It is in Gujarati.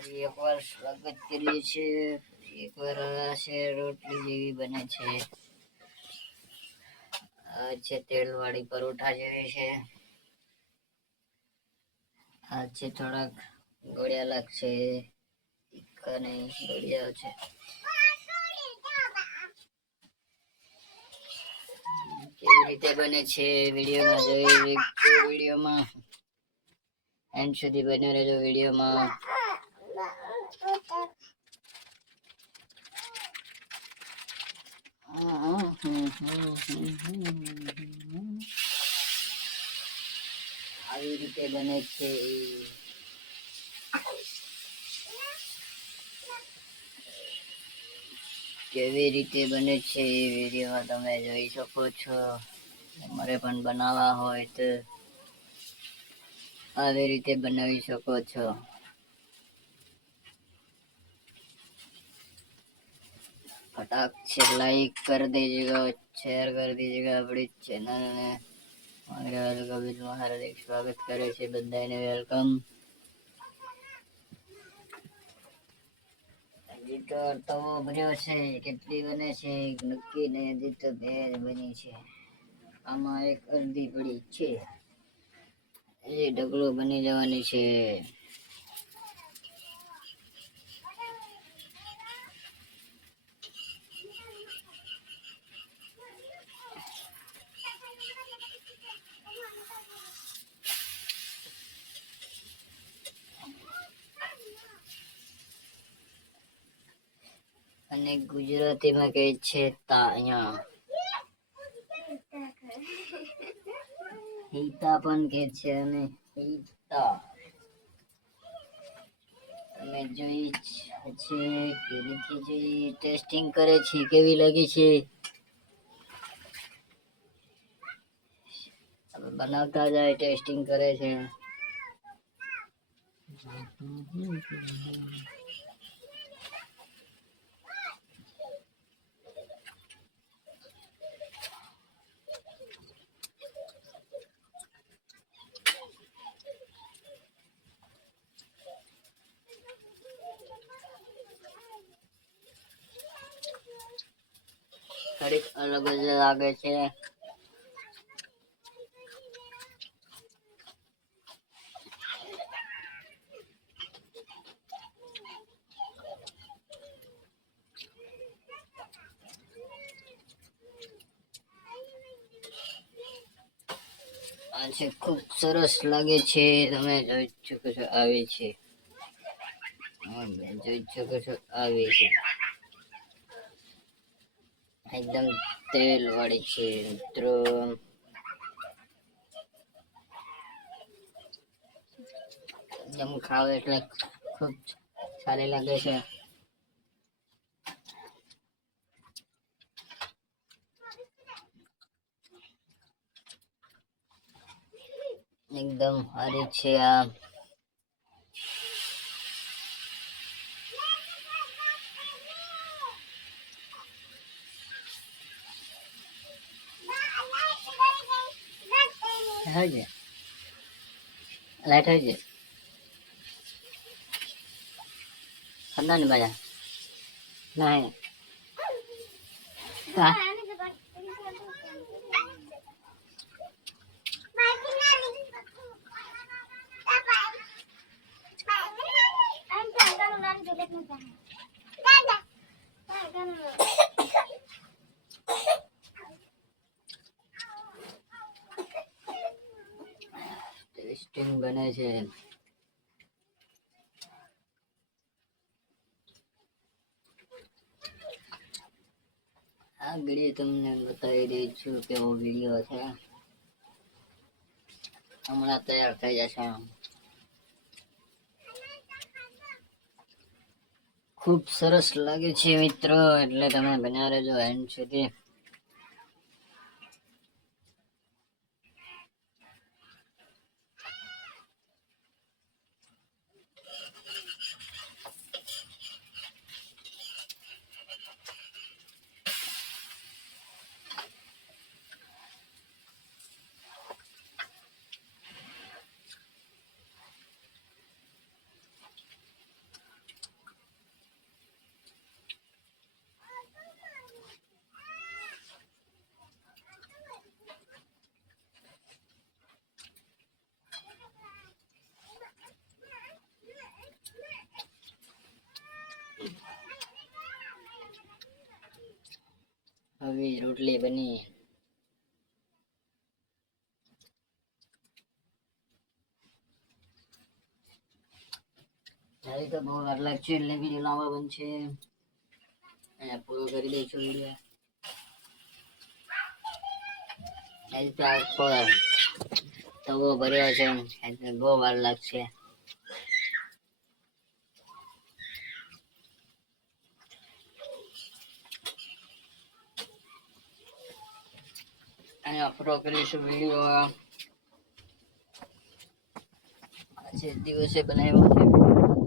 ફરી એકવાર સ્વાગત કરીએ છીએ. એકવાર છે રોટલી જેવી બને છે. આ છે તેલવાળી પરોઠા જેવી છે. આ છે થોડાક ગળ્યા લાગશે. તીખા નહીં, ગળ્યા છે. કેવી રીતે બને છે વિડીયોમાં જોઈ વિડીયોમાં એન્ડ સુધી બન્યો રહેજો વિડીયોમાં. આવી રીતે બને છે. કેવી રીતે બને છે એ વિડીયોમાં તમે જોઈ શકો છો. તમારે પણ બનાવવા હોય તો આવી રીતે બનાવી શકો છો. फटाक से लाइक कर दीजिएगा, शेयर कर दीजिएगा अपनी चैनल में. हार्दिक स्वागत करे છે બધાને. વેલકમ. હજી તો તવો ભર્યો છે. કેટલી બને છે નક્કી નહીં. હજી તો બે જ બની છે. આમાં એક અડધી પડી છે. એ ઢગલો બની જવાની છે. અને ગુજરાતીમાં કહે છે તાયા. હિતા પણ કહે છે અને હિતા. અમે જોઈ છે કે નથી જોઈ. ટેસ્ટિંગ કરે છે કેવી લાગે છે. બનાવતા જાય ટેસ્ટિંગ કરે છે. થોડીક અલગ જ લાગે છે. આ છે ખૂબ સરસ લાગે છે. તમે જોઈ શકો છો આવી છે. જોઈ શકો છો આવી છે. એકદમ તેલ વાળી છે મિત્રો. એકદમ ખાવ એટલે ખૂબ સારી લાગે છે. એકદમ સારી છે આ. હજે લાઈટ હજે ખંડા ની બાજા નહીં. ટેસ્ટિંગ બને છે. આ વિડીયો તમને બતાવી દઈ છું કેવો વિડીયો છે. હમણાં તૈયાર થઈ જશે. ખૂબ સરસ લાગે છે મિત્રો. એટલે તમે બન્યા રહેજો એન્ડ સુધી. હવે રોટલી બની. હવે તો બહુ વાર લાગશે એટલે વિડીયો લાવવા બનશે. અહીંયા પૂરો કરી દઈશું વિડીયો. આજે તો આખો તવો ભર્યો છે એટલે બહુ વાર લાગશે. અહીંયા પૂરો કરીશું વિડીયો. આજે દિવસે બનાવ્યો છે વિડીયો.